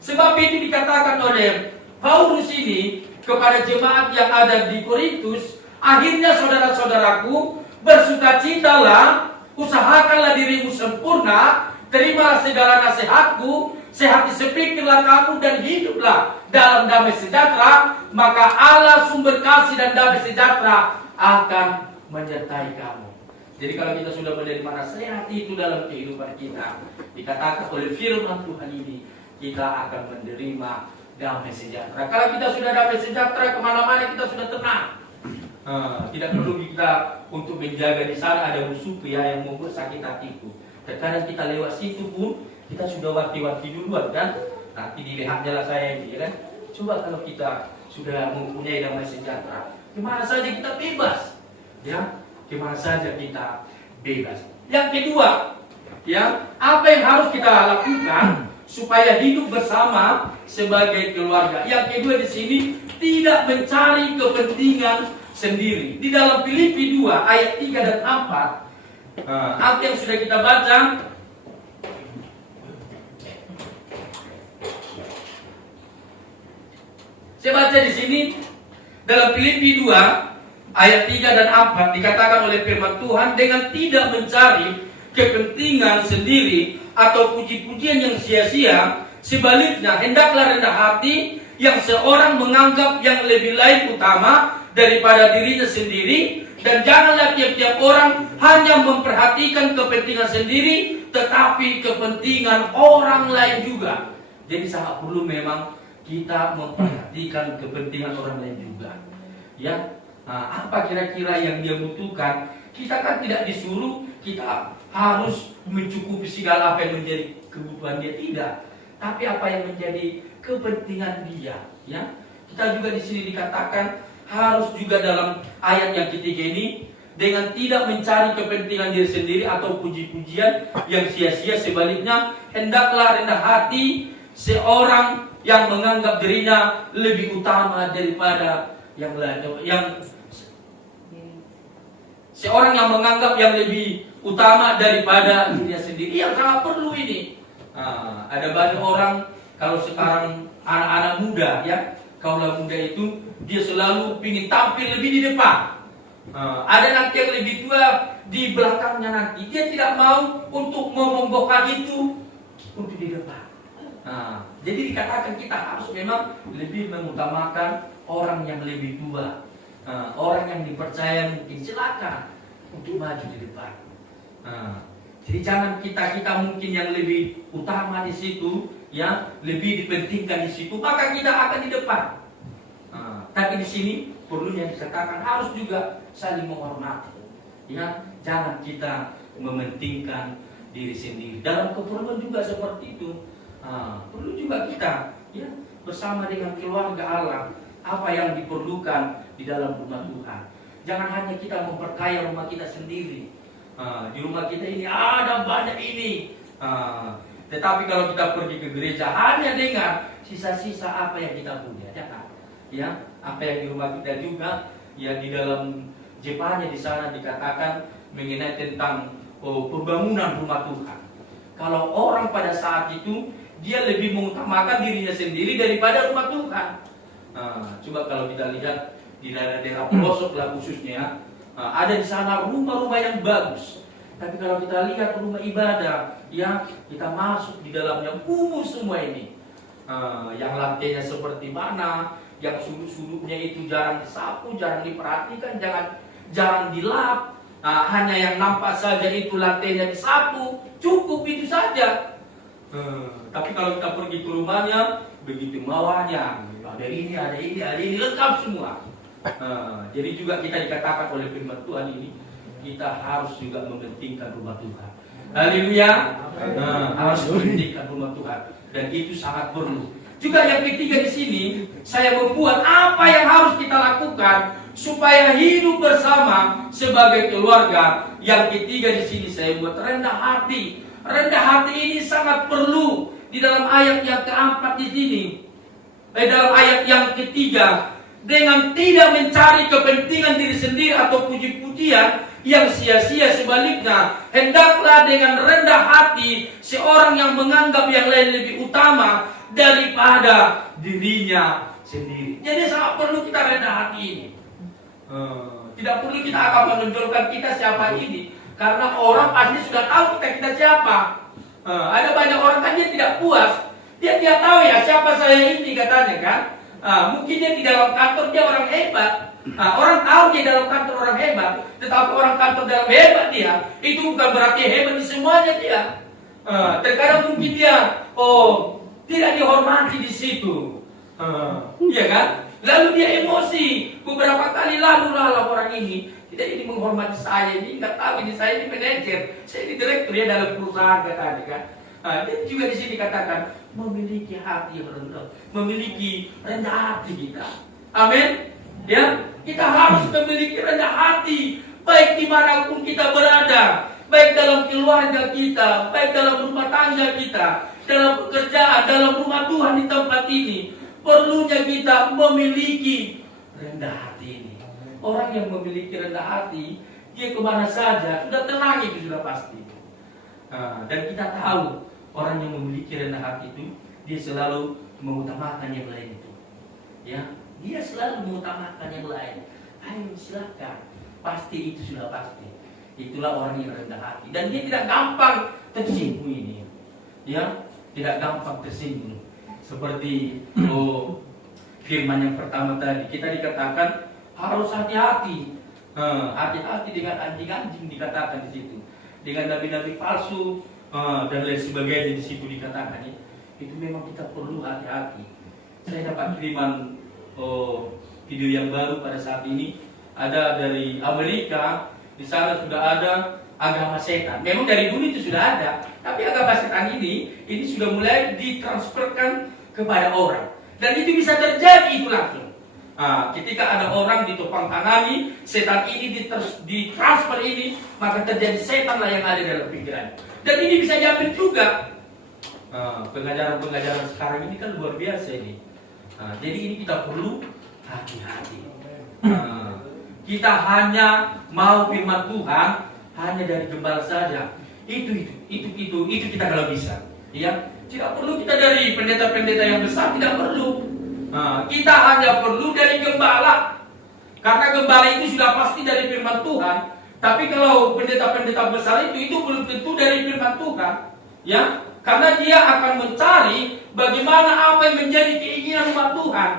Sebab itu dikatakan oleh Paulus ini kepada jemaat yang ada di Korintus, akhirnya saudara-saudaraku, bersukacitalah, usahakanlah dirimu sempurna, terimalah segala nasihatku, sehati sepikirlah kamu dan hiduplah dalam damai sejahtera, maka Allah sumber kasih dan damai sejahtera akan menyertai kamu. Jadi kalau kita sudah menerima nasihat itu dalam kehidupan kita, dikatakan oleh firman Tuhan ini, kita akan menerima damai sejahtera. Kalau kita sudah damai sejahtera, kemana-mana kita sudah tenang. Tidak perlu kita untuk menjaga di sana ada musuh yang membuat sakit hatiku. Terkadang kita lewat situ pun kita sudah wanti-wanti duluan kan. Nanti dilihatnya lah saya ini, ya kan. Coba kalau kita sudah mempunyai damai sejahtera, kemana saja kita bebas, ya. Kemana saja kita bebas. Yang kedua, ya, apa yang harus kita lakukan supaya hidup bersama sebagai keluarga? Yang kedua di sini, tidak mencari kepentingan sendiri. Di dalam Filipi 2 ayat 3 dan 4, apa yang sudah kita baca, saya baca di sini dalam Filipi 2 ayat 3 dan 4 dikatakan oleh firman Tuhan, dengan tidak mencari kepentingan sendiri atau puji-pujian yang sia-sia, sebaliknya hendaklah rendah hati, yang seorang menganggap yang lebih lain utama daripada dirinya sendiri, dan janganlah tiap-tiap orang hanya memperhatikan kepentingan sendiri, tetapi kepentingan orang lain juga. Jadi sangat perlu memang kita memperhatikan kepentingan orang lain juga, ya. Apa kira-kira yang dia butuhkan? Kita kan tidak disuruh kita harus mencukupi segala apa yang menjadi kebutuhan dia, tidak. Tapi apa yang menjadi kepentingan dia, ya. Kita juga di sini dikatakan harus juga dalam ayat yang ketiga ini, dengan tidak mencari kepentingan diri sendiri atau puji-pujian yang sia-sia, sebaliknya hendaklah rendah hati, seorang yang menganggap dirinya lebih utama daripada yang lain, seorang yang menganggap yang lebih utama daripada dirinya sendiri, yang sangat perlu ini. Ada banyak orang kalau sekarang anak-anak muda, ya, kaulah muda itu dia selalu ingin tampil lebih di depan. Ada nanti yang lebih tua di belakangnya nanti, dia tidak mau untuk memonggokkan itu untuk di depan. Jadi dikatakan kita harus memang lebih mengutamakan orang yang lebih tua, orang yang dipercaya mungkin silakan untuk maju di depan. Jadi jangan kita mungkin yang lebih utama di situ, ya, lebih dipentingkan di situ, maka kita akan di depan. Tapi di sini perlunya dikatakan harus juga saling menghormati, ya, jangan kita mementingkan diri sendiri. Dalam keperluan juga seperti itu. Perlu juga kita, ya, bersama dengan keluarga Allah, apa yang diperlukan di dalam rumah Tuhan. Jangan hanya kita memperkaya rumah kita sendiri. Di rumah kita ini ada banyak ini. Tetapi kalau kita pergi ke gereja hanya dengan sisa-sisa apa yang kita punya, ya kan? Ya, apa yang di rumah kita juga, ya, di dalam jepanya di sana dikatakan mengenai tentang pembangunan rumah Tuhan. Kalau orang pada saat itu dia lebih mengutamakan dirinya sendiri daripada rumah Tuhan. Coba kalau kita lihat di daerah-daerah pelosok lah khususnya, ada di sana rumah-rumah yang bagus. Tapi kalau kita lihat rumah ibadah, ya, kita masuk di dalamnya kumuh semua ini. Yang lantainya seperti mana, yang sudut-sudutnya itu jarang disapu, jarang diperhatikan, jarang dilap. Hanya yang nampak saja itu lantainya disapu, cukup itu saja. Tapi kalau kita pergi ke rumahnya, begitu mewahnya, ada ini lengkap semua. Jadi juga kita dikatakan oleh firman Tuhan ini, kita harus juga mementingkan rumah Tuhan. Haleluya. Harus mementingkan rumah Tuhan, dan itu sangat perlu. Juga yang ketiga di sini, saya membuat apa yang harus kita lakukan supaya hidup bersama sebagai keluarga. Yang ketiga di sini saya buat rendah hati. Rendah hati ini sangat perlu di dalam ayat yang keempat di sini. dalam ayat yang ketiga, dengan tidak mencari kepentingan diri sendiri atau puji-pujian yang sia-sia, sebaliknya hendaklah dengan rendah hati seorang yang menganggap yang lain lebih utama daripada dirinya sendiri. Jadi sangat perlu kita rendah hati ini. Tidak perlu kita akan menonjolkan kita siapa ini, karena orang pasti sudah tahu kita siapa. Ada banyak orang kan dia tidak puas, dia tidak tahu ya siapa saya ini katanya kan. Mungkin dia di dalam kantor dia orang hebat. Orang tahu dia dalam kantor orang hebat, tetapi orang kantor dalam hebat dia itu bukan berarti hebat di semuanya dia. Terkadang mungkin dia tidak dihormati di situ, iya kan? Lalu dia emosi. Beberapa kali lalu orang ini tidak ini menghormati saya, ini nggak tahu ini saya ini manajer, saya ini direktur ya dalam perusahaan katanya kan. Dia juga di sini katakan memiliki hati yang rendah, memiliki rendah hati kita. Amin. Ya, kita harus memiliki rendah hati, baik dimanapun kita berada, baik dalam keluarga kita, baik dalam rumah tangga kita, dalam pekerjaan, dalam rumah Tuhan di tempat ini. Perlunya kita memiliki rendah hati ini. Orang yang memiliki rendah hati, dia kemana saja sudah tenang, itu sudah pasti. Dan kita tahu orang yang memiliki rendah hati itu, dia selalu mengutamakan yang lain itu. Ya, dia selalu mengutamakan yang lain. Ayo silakan, pasti itu sudah pasti. Itulah orang yang rendah hati, dan dia tidak gampang tersinggung ini. Ya, tidak gampang tersinggung. Seperti firman yang pertama tadi, kita dikatakan harus hati-hati. Hati-hati dengan anjing-anjing dikatakan di situ, dengan nabi-nabi palsu dan lain sebagainya di situ dikatakan ya. Itu memang kita perlu hati-hati. Saya dapat kiriman video yang baru pada saat ini, ada dari Amerika. Di sana sudah ada agama setan. Memang dari dulu itu sudah ada, tapi agama setan ini sudah mulai ditransferkan kepada orang, dan itu bisa terjadi itu langsung. Ketika ada orang ditopang tangani, setan ini ditransfer ini, maka terjadi setan lah yang ada dalam pikiran. Dan ini bisa diambil juga. Pengajaran-pengajaran sekarang ini kan luar biasa ini. Jadi ini kita perlu hati-hati. Kita hanya mau firman Tuhan hanya dari gembala saja. Itu kita kalau bisa. Ya, tidak perlu kita dari pendeta-pendeta yang besar, tidak perlu. Kita hanya perlu dari gembala. Karena gembala itu sudah pasti dari firman Tuhan. Tapi kalau pendeta-pendeta besar itu belum tentu dari firman Tuhan. Ya, karena dia akan mencari bagaimana apa yang menjadi keinginan umat Tuhan.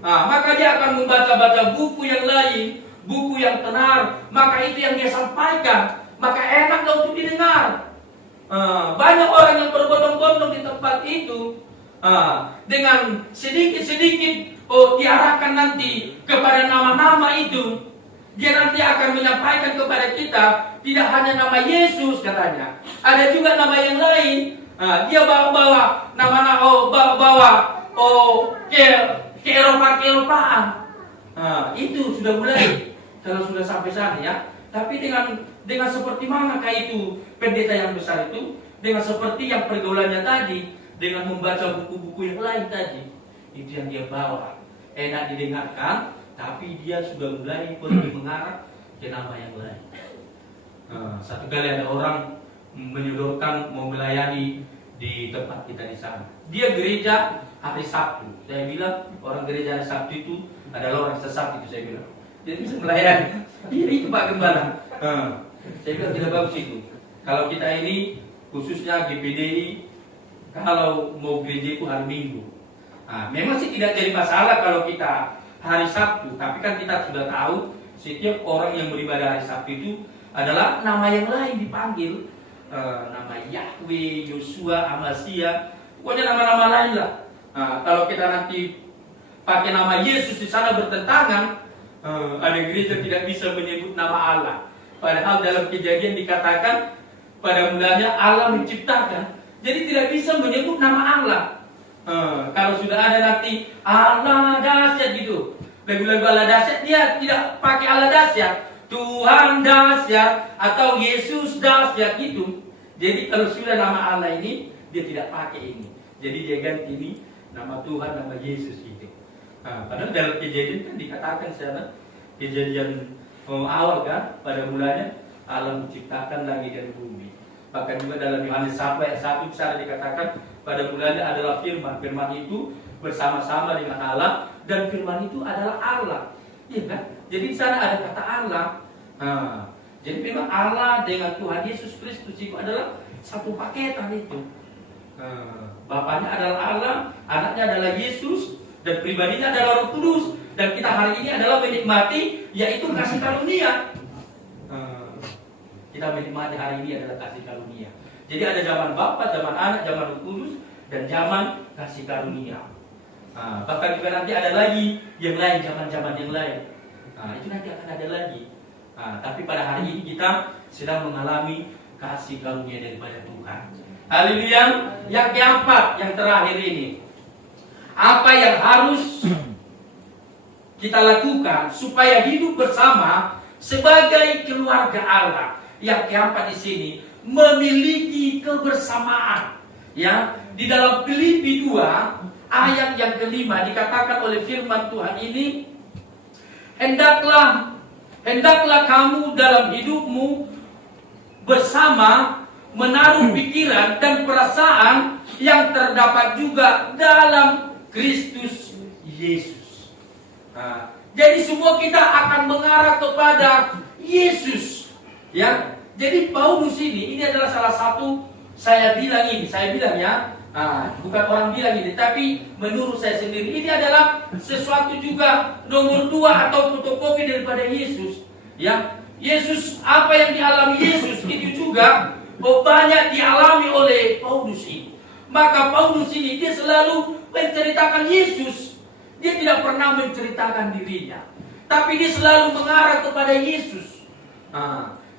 Maka dia akan membaca-baca buku yang lain, buku yang benar. Maka itu yang dia sampaikan, maka enak untuk didengar. Banyak orang yang berbondong-bondong di tempat itu, dengan sedikit-sedikit diarahkan nanti kepada nama-nama itu. Dia nanti akan menyampaikan kepada kita tidak hanya nama Yesus katanya, ada juga nama yang lain. Dia bawa ke Eropa-Eropaan. Itu sudah mulai kalau sudah sampai sana ya. Tapi dengan seperti manakah itu pendeta yang besar itu, dengan seperti yang pergaulannya tadi, dengan membaca buku-buku yang lain tadi, itu yang dia bawa. Enak didengarkan, tapi dia sudah mulai pergi mengarah ke nama yang lain. Satu kali ada orang menyodorkan mau melayani di tempat kita di sana. Dia gereja hari Sabtu. Saya bilang orang gereja hari Sabtu itu adalah orang sesat itu, saya bilang. Dia bisa melayani. Iya itu Pak Gembala. Saya bilang tidak bagus itu. Kalau kita ini khususnya GPDI, kalau mau gereja itu hari Minggu. Memang sih tidak jadi masalah kalau kita hari Sabtu, tapi kan kita sudah tahu setiap orang yang beribadah hari Sabtu itu adalah nama yang lain dipanggil, nama Yahweh, Yosua, Amasya, pokoknya nama-nama lain lah. Kalau kita nanti pakai nama Yesus di sana bertentangan, ada gereja tidak bisa menyebut nama Allah. Padahal dalam Kejadian dikatakan pada mulanya Allah menciptakan, jadi tidak bisa menyebut nama Allah. Kalau sudah ada nanti Allah dahsyat gitu, lagu-lagu Allah dahsyat, dia tidak pakai Allah dahsyat, Tuhan dahsyat atau Yesus dahsyat gitu. Jadi kalau sudah nama Allah ini dia tidak pakai ini, jadi dia ganti ini nama Tuhan, nama Yesus gitu. Nah, padahal dalam kejadian kan dikatakan sana, kejadian awal kan, pada mulanya Allah menciptakan langit dan bumi. Bahkan juga dalam Yohanes 1 ayat 1 sana dikatakan pada mulanya adalah firman. Firman itu bersama-sama dengan Allah dan firman itu adalah Allah. Iya kan? Jadi di sana ada kata Allah. Nah, jadi memang Allah dengan Tuhan Yesus Kristus itu adalah satu paketan itu. Bapaknya adalah Allah, anaknya adalah Yesus, dan pribadinya adalah Roh Kudus. Dan kita hari ini adalah menikmati, yaitu kasih karunia. Kita menikmati hari ini adalah kasih karunia. Jadi ada zaman Bapa, zaman Anak, zaman Roh Kudus, dan zaman kasih karunia. Bahkan juga nanti ada lagi yang lain, zaman-zaman yang lain. Itu nanti akan ada lagi. Tapi pada hari ini kita sedang mengalami kasih karunia daripada Tuhan. Haleluya. Yang keempat, yang terakhir ini, apa yang harus kita lakukan supaya hidup bersama sebagai keluarga Allah? Yang keempat di sini, memiliki kebersamaan. Ya, di dalam Filipi 2 ayat yang kelima dikatakan oleh firman Tuhan ini, hendaklah kamu dalam hidupmu bersama menaruh pikiran dan perasaan yang terdapat juga dalam Kristus Yesus. Jadi semua kita akan mengarah kepada Yesus. Ya, jadi Paulus ini adalah salah satu, saya bilang ya, bukan orang bilang ini, tapi menurut saya sendiri ini adalah sesuatu juga nomor 2 atau fotokopi daripada Yesus. Ya, Yesus, apa yang dialami Yesus itu juga banyak dialami oleh Paulus ini. Maka Paulus ini dia selalu menceritakan Yesus. Dia tidak pernah menceritakan dirinya, tapi dia selalu mengarah kepada Yesus.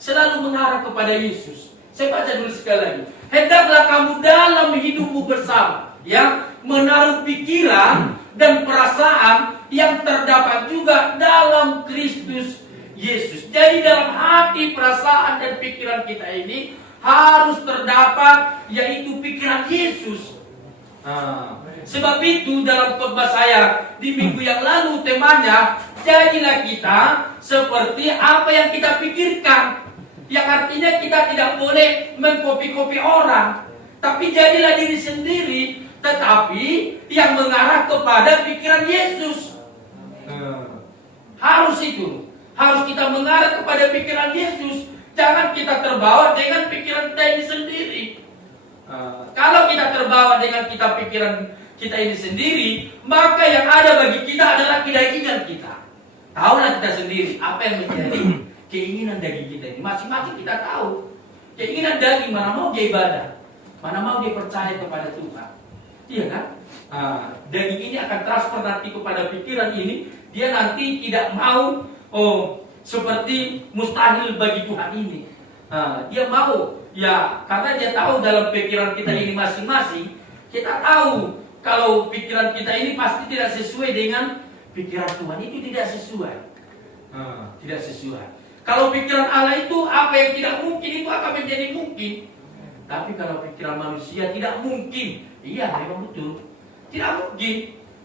Selalu mengarah kepada Yesus. Saya baca dulu sekali lagi. Hendaklah kamu dalam hidupmu bersama, ya, menaruh pikiran dan perasaan yang terdapat juga dalam Kristus Yesus. Jadi dalam hati, perasaan dan pikiran kita ini harus terdapat, yaitu pikiran Yesus. Sebab itu dalam khotbah saya di minggu yang lalu temanya, jadilah kita seperti apa yang kita pikirkan. Yang artinya kita tidak boleh mengkopi-kopi orang, tapi jadilah diri sendiri, tetapi yang mengarah kepada pikiran Yesus. Harus itu. Harus kita mengarah kepada pikiran Yesus. Jangan kita terbawa dengan pikiran kita ini sendiri. Kalau kita terbawa dengan pikiran kita ini sendiri, maka yang ada bagi kita adalah keinginan kita. Tahulah kita sendiri apa yang menjadi keinginan daging kita ini. Masing-masing kita tahu. Keinginan daging, mana mau dia ibadah, mana mau dia percaya kepada Tuhan. Iya kan? Daging ini akan transfer nanti kepada pikiran ini. Dia nanti tidak mau seperti mustahil bagi Tuhan ini. Dia mau, ya, karena dia tahu dalam pikiran kita ini masing-masing. Kita tahu kalau pikiran kita ini pasti tidak sesuai dengan pikiran Tuhan, itu tidak sesuai. Tidak sesuai. Kalau pikiran Allah itu apa yang tidak mungkin itu akan menjadi mungkin. Tapi kalau pikiran manusia tidak mungkin. Iya, memang betul. Tidak mungkin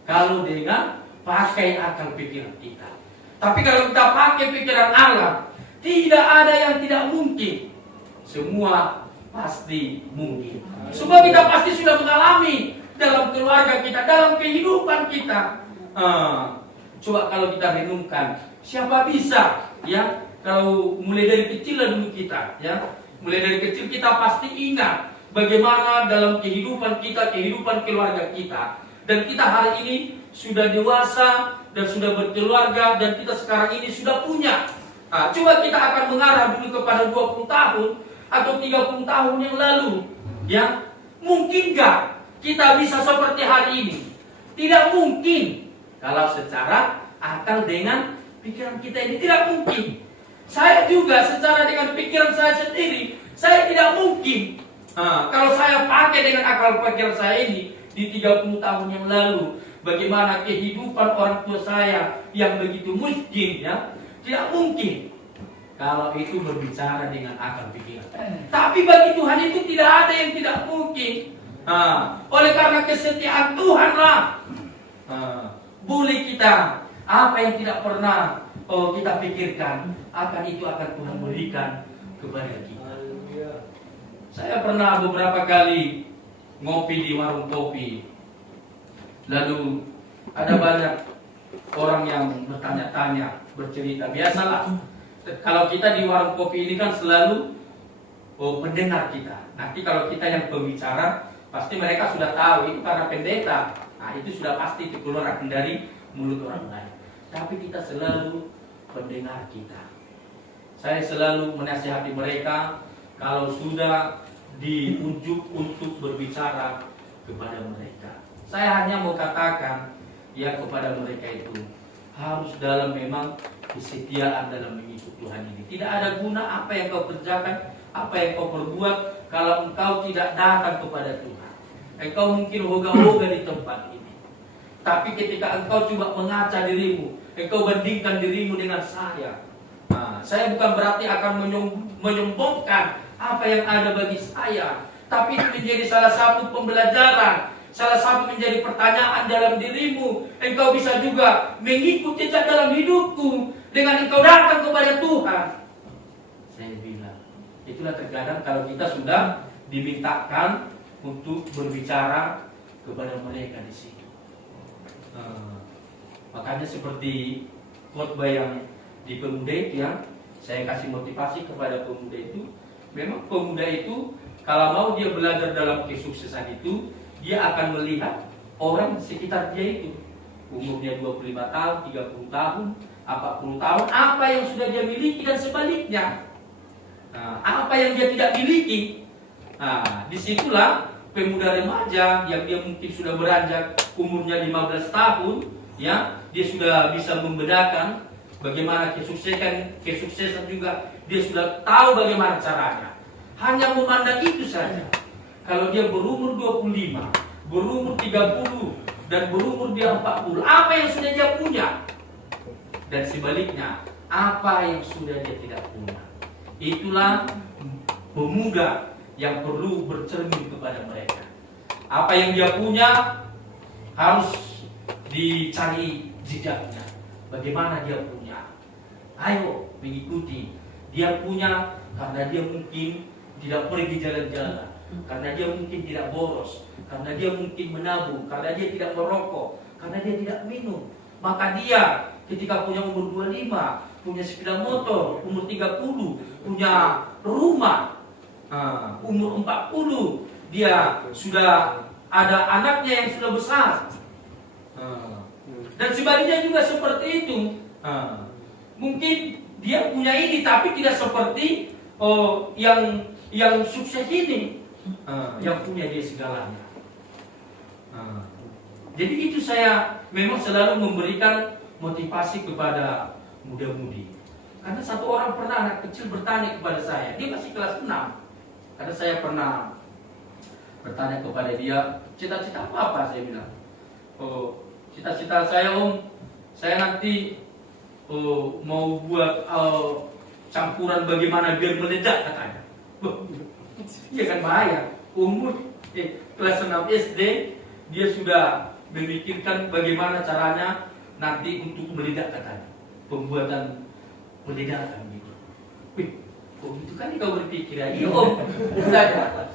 kalau dengan pakai akal pikiran kita. Tapi kalau kita pakai pikiran Allah, tidak ada yang tidak mungkin. Semua pasti mungkin. Semua kita pasti sudah mengalami dalam keluarga kita, dalam kehidupan kita. Coba kalau kita renungkan, siapa bisa, ya? Kalau mulai dari kecil lah dulu kita, ya, mulai dari kecil kita pasti ingat bagaimana dalam kehidupan kita, kehidupan keluarga kita, dan kita hari ini sudah dewasa dan sudah berkeluarga dan kita sekarang ini sudah punya. Coba kita akan mengarah dulu kepada 20 tahun atau 30 tahun yang lalu, ya, mungkin gak kita bisa seperti hari ini? Tidak mungkin. Kalau secara akal dengan pikiran kita ini tidak mungkin. Saya juga secara dengan pikiran saya sendiri, saya tidak mungkin. Kalau saya pakai dengan akal pikiran saya ini di 30 tahun yang lalu, bagaimana kehidupan orang tua saya yang begitu miskin, ya, tidak mungkin. Kalau itu berbicara dengan akal pikiran. Tapi bagi Tuhan itu tidak ada yang tidak mungkin. Oleh karena kesetiaan Tuhan lah, boleh kita apa yang tidak pernah kita pikirkan, itu akan Tuhan berikan kepada kita. Saya pernah beberapa kali ngopi di warung kopi, lalu ada banyak orang yang bertanya-tanya, bercerita. Biasalah, kalau kita di warung kopi ini kan selalu pendengar kita. Nanti kalau kita yang pembicara, pasti mereka sudah tahu itu karena pendeta. Nah, itu sudah pasti itu keluar dari mulut orang lain. Tapi kita selalu pendengar kita. Saya selalu menasihati mereka kalau sudah diunjuk untuk berbicara kepada mereka. Saya hanya mau katakan ya kepada mereka itu harus dalam memang kesetiaan dalam mengikut Tuhan ini. Tidak ada guna apa yang kau kerjakan, apa yang kau perbuat kalau engkau tidak datang kepada Tuhan. Engkau mungkin hoga-hoga di tempat ini. Tapi ketika engkau coba mengaca dirimu, engkau bandingkan dirimu dengan saya. Nah, saya bukan berarti akan menyombongkan apa yang ada bagi saya, tapi itu menjadi salah satu pembelajaran, salah satu menjadi pertanyaan dalam dirimu. Engkau bisa juga mengikuti jejak dalam hidupku dengan engkau datang kepada Tuhan. Saya bilang, itulah terkadang kalau kita sudah dimintakan untuk berbicara kepada mereka di situ. Makanya seperti khotbah yang di pemuda itu yang saya kasih motivasi kepada pemuda itu, memang pemuda itu kalau mau dia belajar dalam kesuksesan itu, dia akan melihat orang sekitar dia itu, umurnya 25 tahun, 30 tahun, 40 tahun, apa yang sudah dia miliki dan sebaliknya. Apa yang dia tidak miliki. Disitulah pemuda remaja yang dia mungkin sudah beranjak umurnya 15 tahun, ya, dia sudah bisa membedakan bagaimana kesuksesan juga, dia sudah tahu bagaimana caranya. Hanya memandang itu saja. Kalau dia berumur 25, berumur 30, dan berumur dia 40, apa yang sudah dia punya? Dan sebaliknya, apa yang sudah dia tidak punya? Itulah pemuda yang perlu bercermin kepada mereka. Apa yang dia punya harus dicari jejaknya. Bagaimana dia punya? Ayo mengikuti. Dia punya karena dia mungkin tidak pergi jalan-jalan, karena dia mungkin tidak boros, karena dia mungkin menabung, karena dia tidak merokok, karena dia tidak minum. Maka dia ketika punya umur 25, punya sepeda motor, umur 30, punya rumah, umur 40, dia sudah ada anaknya yang sudah besar. Dan sebaliknya juga seperti itu. Mungkin dia punya ini tapi tidak seperti yang sukses ini, yang punya dia segalanya. Jadi itu saya memang selalu memberikan motivasi kepada muda-mudi. Karena satu orang pernah, anak kecil bertanya kepada saya, dia masih kelas 6. Karena saya pernah bertanya kepada dia, cita-cita apa? Saya bilang, cita-cita saya saya nanti mau buat campuran bagaimana biar meledak katanya. Iya kan bahaya. Umur kelas 6 SD dia sudah memikirkan bagaimana caranya nanti untuk meledak katanya. Pembuatan meledakan gitu. Wih, kok gitu kan kau berpikir ya? Iya om.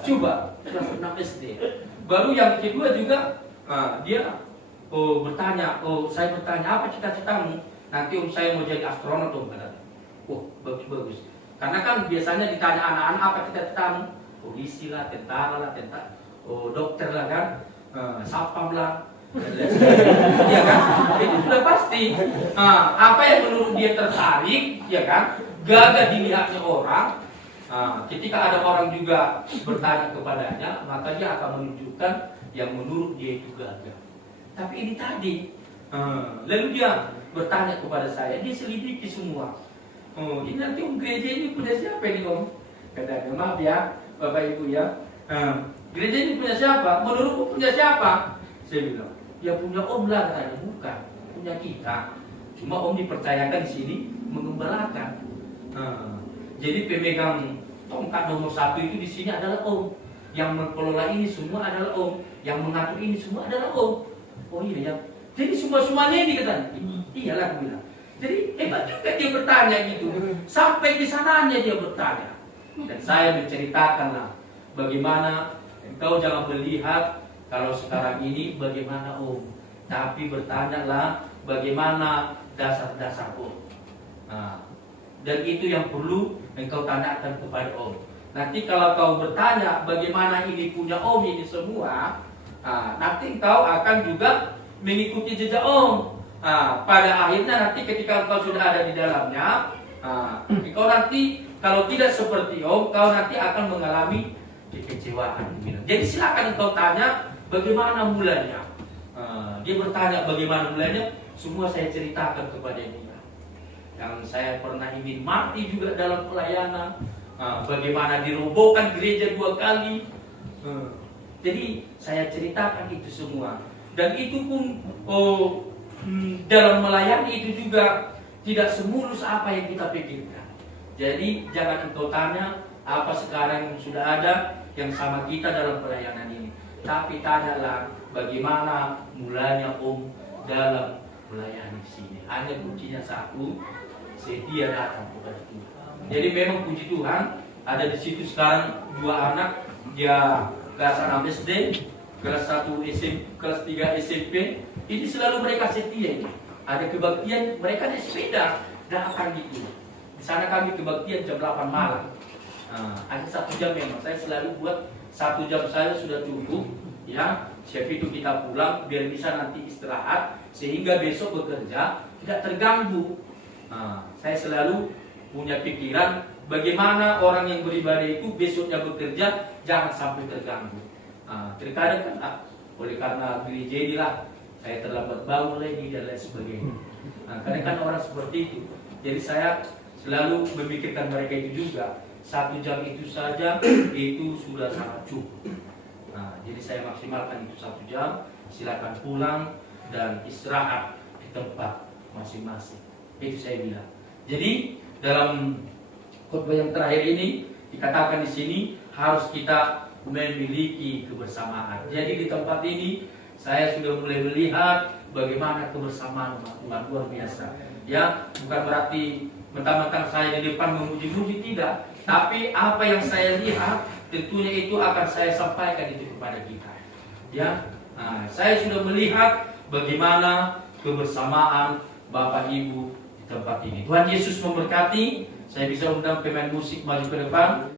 Coba kelas 6 SD. Baru yang kedua juga dia bertanya, saya bertanya apa cita-citamu? Nanti saya mau jadi astronot om katanya. Bagus-bagus. Karena kan biasanya ditanya anak-anak apa cita-citamu? Polisi lah, tentara lah, dokter lah kan, satpam lah. Ya kan? Itu sudah pasti. Apa yang menurut dia tertarik, ya kan? Gagah dilihatnya orang. Ketika ada orang juga bertanya kepadanya, maka dia akan menunjukkan yang menurut dia itu gagah. Tapi ini tadi, lalu dia bertanya kepada saya, dia selidiki semua. Ini nanti gereja ini punya siapa ini om? Katanya, maaf ya, bapak ibu ya. Gereja ini punya siapa? Menurutku punya siapa? Saya bilang, ya punya om lah katanya, bukan punya kita. Cuma om dipercayakan di sini mengembalakan. Jadi pemegang tongkat nomor 1 itu di sini adalah om. Yang mengelola ini semua adalah om. Yang mengatur ini semua adalah om. Oh iya ya, Jadi semuanya ini katanya. Iyalah aku bilang. Jadi hebat juga dia bertanya gitu. Sampai di sananya dia bertanya. Dan saya menceritakanlah bagaimana engkau jangan melihat kalau sekarang ini bagaimana Om, tapi bertanyalah bagaimana dasar-dasar Om. Nah, dan itu yang perlu engkau tanyakan kepada Om. Nanti kalau kau bertanya bagaimana ini punya Om ini semua, nanti engkau akan juga mengikuti jejak Om. Pada akhirnya nanti ketika engkau sudah ada di dalamnya, engkau nanti kalau tidak seperti Om, kau nanti akan mengalami kekecewaan. Jadi silakan engkau tanya bagaimana mulanya. Dia bertanya bagaimana mulanya, semua saya ceritakan kepada dia. Yang saya pernah ingin mati juga dalam pelayanan, bagaimana dirobohkan gereja 2 kali. Jadi saya ceritakan itu semua. Dan itu pun dalam melayani itu juga tidak semulus apa yang kita pikirkan. Jadi jangan engkau tanya apa sekarang yang sudah ada yang sama kita dalam pelayanan ini. Tapi tanyalah bagaimana mulanya Om dalam melayani sini. Hanya kuncinya satu, setia datang kepada Tuhan. Jadi memang puji Tuhan ada di situ sekarang 2 anak, dia kelas 6 SD, kelas 1 SMP, kelas 3 SMP. Ini selalu mereka setia ini. Ada kebaktian mereka naik sepeda datang gitu. Di sana kami kebaktian jam 8 malam. Ada 1 jam memang saya selalu buat 1 jam saya sudah cukup. Ya, siap itu kita pulang biar bisa nanti istirahat sehingga besok bekerja tidak terganggu. Saya selalu punya pikiran bagaimana orang yang beribadah itu besoknya bekerja jangan sampai terganggu. Terkadang kan oleh karena gereja inilah saya terlambat bangun lagi dan lain sebagainya. Kadang kan orang seperti itu. Jadi saya selalu memikirkan mereka itu juga. 1 jam itu saja itu sudah sangat cukup. Jadi saya maksimalkan itu 1 jam. Silakan pulang dan istirahat di tempat masing-masing. Itu saya bilang. Jadi dalam khotbah yang terakhir ini dikatakan di sini harus kita memiliki kebersamaan. Jadi di tempat ini saya sudah mulai melihat bagaimana kebersamaan umat Tuhan luar biasa. Ya, bukan berarti mentang-mentang saya di depan memuji-muji, tidak. Tapi apa yang saya lihat tentunya itu akan saya sampaikan itu kepada kita. Ya, saya sudah melihat bagaimana kebersamaan Bapak Ibu di tempat ini. Tuhan Yesus memberkati. Saya bisa undang pemain musik maju ke depan.